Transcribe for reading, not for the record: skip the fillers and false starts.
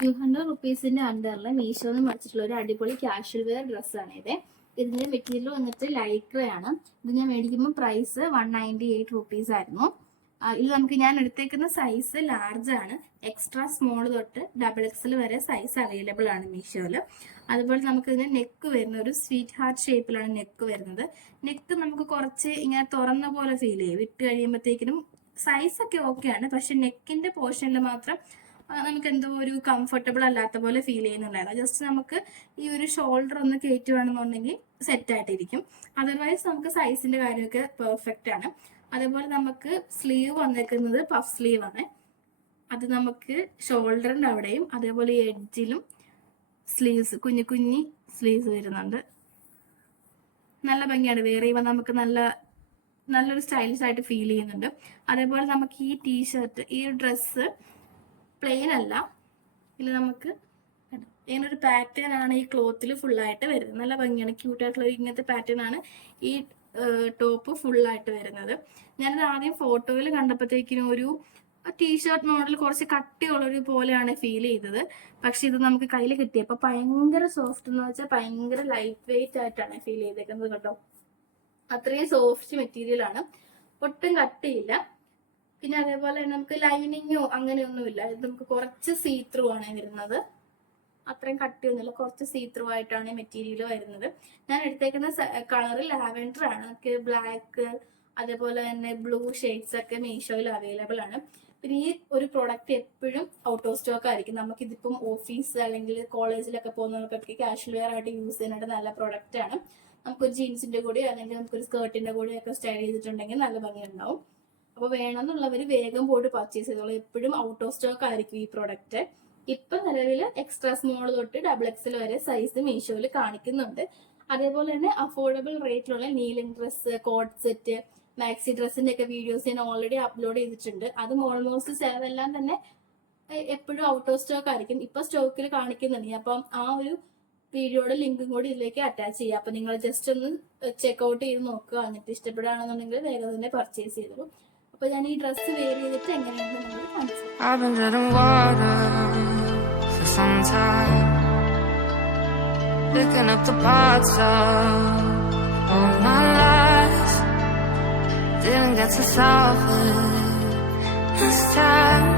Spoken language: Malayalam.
200 റുപ്പീസിന്റെ അണ്ടറിൽ മീഷോന്ന് മേടിച്ചിട്ടുള്ള ഒരു അടിപൊളി കാഷ്വൽ വെയർ ഡ്രസ്സാണ് ഇത്. ഇതിന്റെ മെറ്റീരിയൽ വന്നിട്ട് ലൈക്രയാണ്. ഇത് ഞാൻ മേടിക്കുമ്പോൾ പ്രൈസ് 198 റുപ്പീസ് ആയിരുന്നു. ഇത് ഞാൻ എടുത്തേക്കുന്ന സൈസ് ലാർജ് ആണ്. എക്സ്ട്രാ സ്മോൾ തൊട്ട് XXL വരെ സൈസ് അവൈലബിൾ ആണ് മീഷോയില്. അതുപോലെ നമുക്ക് ഇതിന് നെക്ക് വരുന്ന ഒരു സ്വീറ്റ് ഹാർട്ട് ഷേപ്പിലാണ് നെക്ക് വരുന്നത്. നെക്ക് നമുക്ക് കുറച്ച് ഇങ്ങനെ തുറന്ന പോലെ ഫീൽ ചെയ്യും. ഇട്ട് കഴിയുമ്പോഴത്തേക്കിനും സൈസ് ഒക്കെ ഓക്കെയാണ്, പക്ഷെ നെക്കിന്റെ പോർഷനിൽ മാത്രം നമുക്ക് എന്തോ ഒരു കംഫർട്ടബിൾ അല്ലാത്ത പോലെ ഫീൽ ചെയ്യുന്നുണ്ടായിരുന്നു. ജസ്റ്റ് നമുക്ക് ഈ ഒരു ഷോൾഡർ ഒന്ന് കയറ്റുവാണെന്നുണ്ടെങ്കിൽ സെറ്റ് ആയിട്ടിരിക്കും. അതർവൈസ് നമുക്ക് സൈസിന്റെ കാര്യമൊക്കെ പെർഫെക്റ്റ് ആണ്. അതേപോലെ നമുക്ക് സ്ലീവ് വന്നിരിക്കുന്നത് പഫ് സ്ലീവ് ആണ്. അത് നമുക്ക് ഷോൾഡറിന്റെ അവിടെയും അതേപോലെ എഡ്ജിലും സ്ലീവ്സ് കുഞ്ഞു കുഞ്ഞി സ്ലീവ്സ് വരുന്നുണ്ട്. നല്ല ഭംഗിയാണ്. വേറെ ചെയ്യുമ്പോൾ നമുക്ക് നല്ലൊരു സ്റ്റൈലിഷ് ആയിട്ട് ഫീൽ ചെയ്യുന്നുണ്ട്. അതേപോലെ നമുക്ക് ഈ ടീഷർട്ട്, ഈ ഡ്രസ്സ് പ്ലെയിൻ അല്ല, ഇതിൽ നമുക്ക് ഇങ്ങനൊരു പാറ്റേൺ ആണ് ഈ ക്ലോത്തിൽ ഫുള്ളായിട്ട് വരുന്നത്. നല്ല ഭംഗിയാണ്. ക്യൂട്ടായിട്ടുള്ള ഇങ്ങനത്തെ പാറ്റേൺ ആണ് ഈ ടോപ്പ് ഫുള്ളായിട്ട് വരുന്നത്. ഞാനിത് ആദ്യം ഫോട്ടോയിൽ കണ്ടപ്പോഴത്തേക്കിനും ഒരു ടീഷർട്ട് മോഡൽ കുറച്ച് കട്ടിയുള്ളൊരു പോലെയാണ് ഫീൽ ചെയ്തത്. പക്ഷെ ഇത് നമുക്ക് കയ്യിൽ കിട്ടിയപ്പോൾ ഭയങ്കര സോഫ്റ്റ് എന്ന് വെച്ചാൽ ഭയങ്കര ലൈറ്റ് വെയിറ്റ് ആയിട്ടാണ് ഫീൽ ചെയ്തേക്കുന്നത് കേട്ടോ. അത്രയും സോഫ്റ്റ് മെറ്റീരിയൽ ആണ്, ഒട്ടും കട്ടിയില്ല. പിന്നെ അതേപോലെ നമുക്ക് ലൈനിങ്ങോ അങ്ങനെയൊന്നുമില്ല. ഇത് നമുക്ക് കുറച്ച് സീത്രൂ ആണ് വരുന്നത്. അത്രയും കട്ടിയൊന്നുമില്ല, കുറച്ച് സീത്രൂ ആയിട്ടാണ് മെറ്റീരിയൽ വരുന്നത്. ഞാൻ എടുത്തേക്കുന്ന കളർ ലാവൻഡർ ആണ്. നമുക്ക് ബ്ലാക്ക് അതേപോലെ തന്നെ ബ്ലൂ ഷെയ്ഡ്സ് ഒക്കെ മീഷോയിൽ അവൈലബിൾ ആണ്. പിന്നെ ഈ ഒരു പ്രോഡക്റ്റ് എപ്പോഴും ഔട്ട് ഓഫ് സ്റ്റോക്ക് ആയിരിക്കും. നമുക്കിതിപ്പം ഓഫീസ് അല്ലെങ്കിൽ കോളേജിലൊക്കെ പോകുന്നവർക്കൊക്കെ കാഷ്വൽ വെയർ ആയിട്ട് യൂസ് ചെയ്യാനായിട്ട് നല്ല പ്രോഡക്റ്റ് ആണ്. നമുക്കൊരു ജീൻസിന്റെ കൂടെ അല്ലെങ്കിൽ നമുക്കൊരു സ്കേർട്ടിന്റെ കൂടെ ഒക്കെ സ്റ്റൈൽ ചെയ്തിട്ടുണ്ടെങ്കിൽ നല്ല ഭംഗി ഉണ്ടാവും. അപ്പോൾ വേണമെന്നുള്ളവർ വേഗം പോയിട്ട് പർച്ചേസ് ചെയ്തോളൂ. എപ്പോഴും ഔട്ട് ഓഫ് സ്റ്റോക്ക് ആയിരിക്കും ഈ പ്രോഡക്റ്റ്. ഇപ്പൊ നിലവിൽ എക്സ്ട്രാ സ്മോൾ തൊട്ട് XXL വരെ സൈസ് മീഷോയിൽ കാണിക്കുന്നുണ്ട്. അതേപോലെ തന്നെ അഫോർഡബിൾ റേറ്റിലുള്ള നീലിംഗ് ഡ്രസ്സ്, കോട്ട് സെറ്റ്, മാക്സി ഡ്രസ്സിന്റെ ഒക്കെ വീഡിയോസ് ഞാൻ ഓൾറെഡി അപ്ലോഡ് ചെയ്തിട്ടുണ്ട്. അതും ഓൾമോസ്റ്റ് ചിലതെല്ലാം തന്നെ എപ്പോഴും ഔട്ട് ഓഫ് സ്റ്റോക്ക് ആയിരിക്കും. ഇപ്പൊ സ്റ്റോക്കിൽ കാണിക്കുന്നുണ്ട്. അപ്പം ആ ഒരു വീഡിയോയുടെ ലിങ്കും കൂടി ഇതിലേക്ക് അറ്റാച്ച് ചെയ്യാം. അപ്പൊ നിങ്ങൾ ജസ്റ്റ് ഒന്ന് ചെക്ക്ഔട്ട് ചെയ്ത് നോക്കുക. എന്നിട്ട് ഇഷ്ടപ്പെടുകയാണെന്നുണ്ടെങ്കിൽ വേഗം തന്നെ പർച്ചേസ് ചെയ്തോളൂ. അപ്പൊ ഞാൻ ഈ ഡ്രസ്സ് വെയർ ചെയ്തിട്ട് എങ്ങനെയാണെന്ന് നിങ്ങൾ കാണിച്ചു. Picking up the parts of all my lies, didn't get to solve it this time.